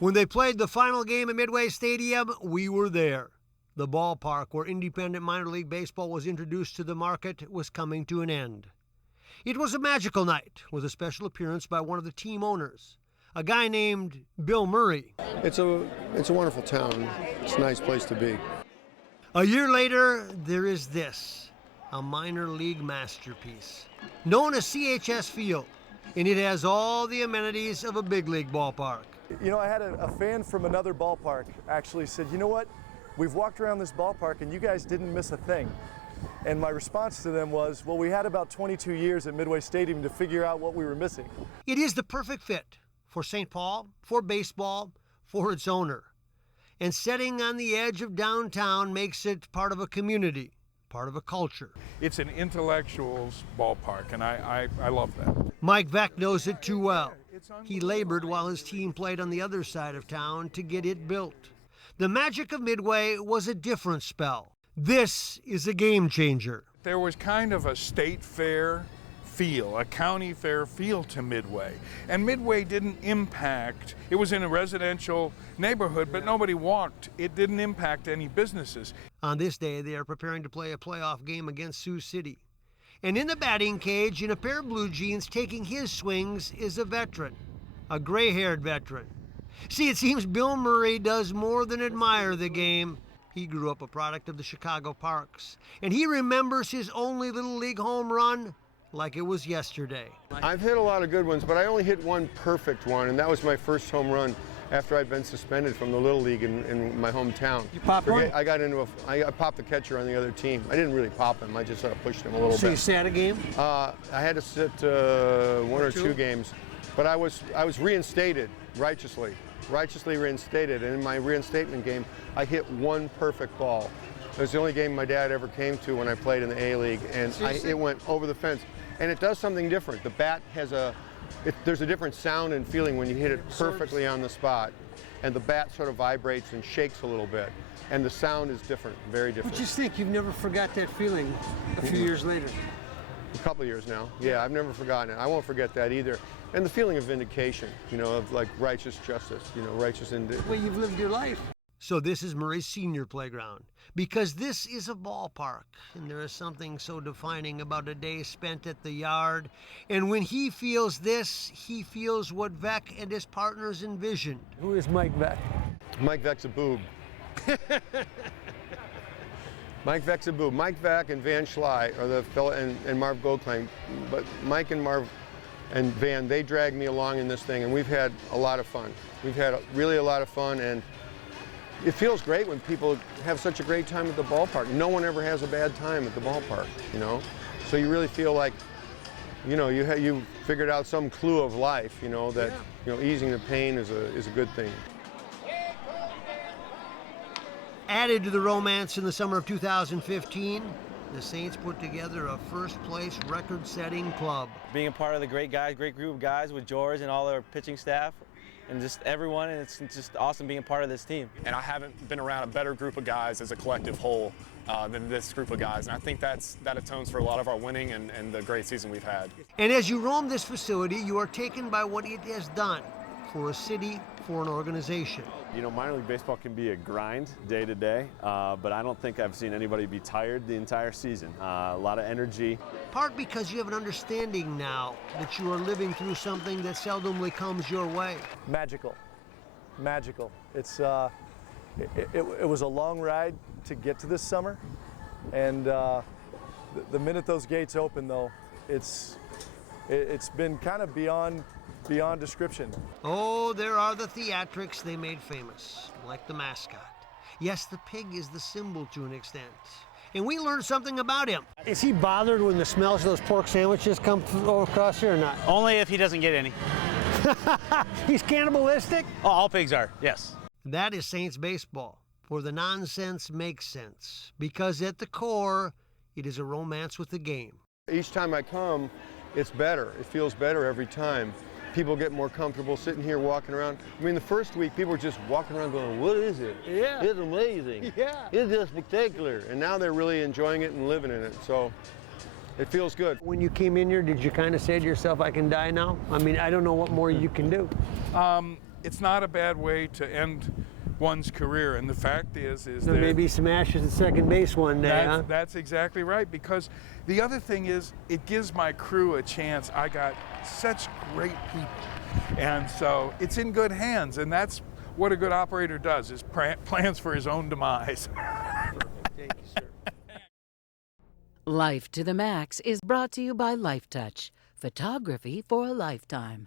When they played the final game at Midway Stadium, we were there. The ballpark where independent minor league baseball was introduced to the market was coming to an end. It was a magical night with a special appearance by one of the team owners, a guy named Bill Murray. It's a wonderful town. It's a nice place to be. A year later, there is this, a minor league masterpiece, known as CHS Field, and it has all the amenities of a big league ballpark. You know, I had a fan from another ballpark actually said, you know what, we've walked around this ballpark and you guys didn't miss a thing. And my response to them was, well, we had about 22 years at Midway Stadium to figure out what we were missing. It is the perfect fit for St. Paul, for baseball, for its owner. And setting on the edge of downtown makes it part of a community, part of a culture. It's an intellectual's ballpark, and I love that. Mike Veck knows it too well. He labored while his team played on the other side of town to get it built. The magic of Midway was a different spell. This is a game changer. There was kind of a state fair feel, a county fair feel to Midway. And Midway didn't impact, it was in a residential neighborhood, but nobody walked. It didn't impact any businesses. On this day, they are preparing to play a playoff game against Sioux City. And in the batting cage, in a pair of blue jeans, taking his swings, is a veteran, a gray-haired veteran. See, it seems Bill Murray does more than admire the game. He grew up a product of the Chicago parks, and he remembers his only Little League home run like it was yesterday. I've hit a lot of good ones, but I only hit one perfect one, and that was my first home run after I'd been suspended from the Little League in my hometown. You popped one? I popped the catcher on the other team. I didn't really pop him, I just sort of pushed him a little bit. So you sat a game? I had to sit one or two games, but I was reinstated righteously reinstated, and in my reinstatement game, I hit one perfect ball. It was the only game my dad ever came to when I played in the A-League, and it went over the fence. And it does something different. The bat has there's a different sound and feeling when you hit it perfectly on the spot, and the bat sort of vibrates and shakes a little bit, and the sound is different, very different. But just think, you've never forgot that feeling a few years later. A couple of years now. Yeah, I've never forgotten it. I won't forget that either. And the feeling of vindication, you know, of like righteous justice, you know, righteous indignity. Well, you've lived your life. So this is Murray's senior playground, because this is a ballpark, and there is something so defining about a day spent at the yard. And when he feels this, he feels what Veck and his partners envisioned. Who is Mike Veck? Mike Veck's a boob. Mike Veck's a boob. Mike Veck and Van Schley are the fella, and Marv Goldklang. But Mike and Marv and Van, they dragged me along in this thing, and we've had a lot of fun. We've had really a lot of fun, and it feels great when people have such a great time at the ballpark. No one ever has a bad time at the ballpark, you know? So you really feel like, you know, you figured out some clue of life, you know, that, you know, easing the pain is a good thing. Added to the romance in the summer of 2015, the Saints put together a first-place record-setting club. Being a part of the great group of guys with George and all our pitching staff, and just everyone, and it's just awesome being a part of this team. And I haven't been around a better group of guys as a collective whole than this group of guys, and I think that atones for a lot of our winning and the great season we've had. And as you roam this facility, you are taken by what it has done for a city, for an organization. You know, minor league baseball can be a grind day to day, but I don't think I've seen anybody be tired the entire season. A lot of energy. Part because you have an understanding now that you are living through something that seldomly comes your way. Magical. Magical. It's it was a long ride to get to this summer, and the minute those gates open, though, it's been kind of beyond description. Oh, there are the theatrics they made famous, like the mascot. Yes, the pig is the symbol to an extent. And we learned something about him. Is he bothered when the smells of those pork sandwiches come across here or not? Only if he doesn't get any. He's cannibalistic? Oh, all pigs are, yes. That is Saints baseball, for the nonsense makes sense, because at the core, it is a romance with the game. Each time I come, it's better. It feels better every time. People get more comfortable sitting here walking around. I mean, the first week, people were just walking around going, what is it? Yeah. It's amazing. Yeah. It's just spectacular. And now they're really enjoying it and living in it. So it feels good. When you came in here, did you kind of say to yourself, I can die now? I mean, I don't know what more you can do. it's not a bad way to end one's career. And the fact is There that may be some ashes at second base one day, huh? that's exactly right, because the other thing is it gives my crew a chance. I got such great people, and so it's in good hands, and that's what a good operator does, is plans for his own demise. Thank you, sir. Life to the Max is brought to you by Lifetouch, photography for a lifetime.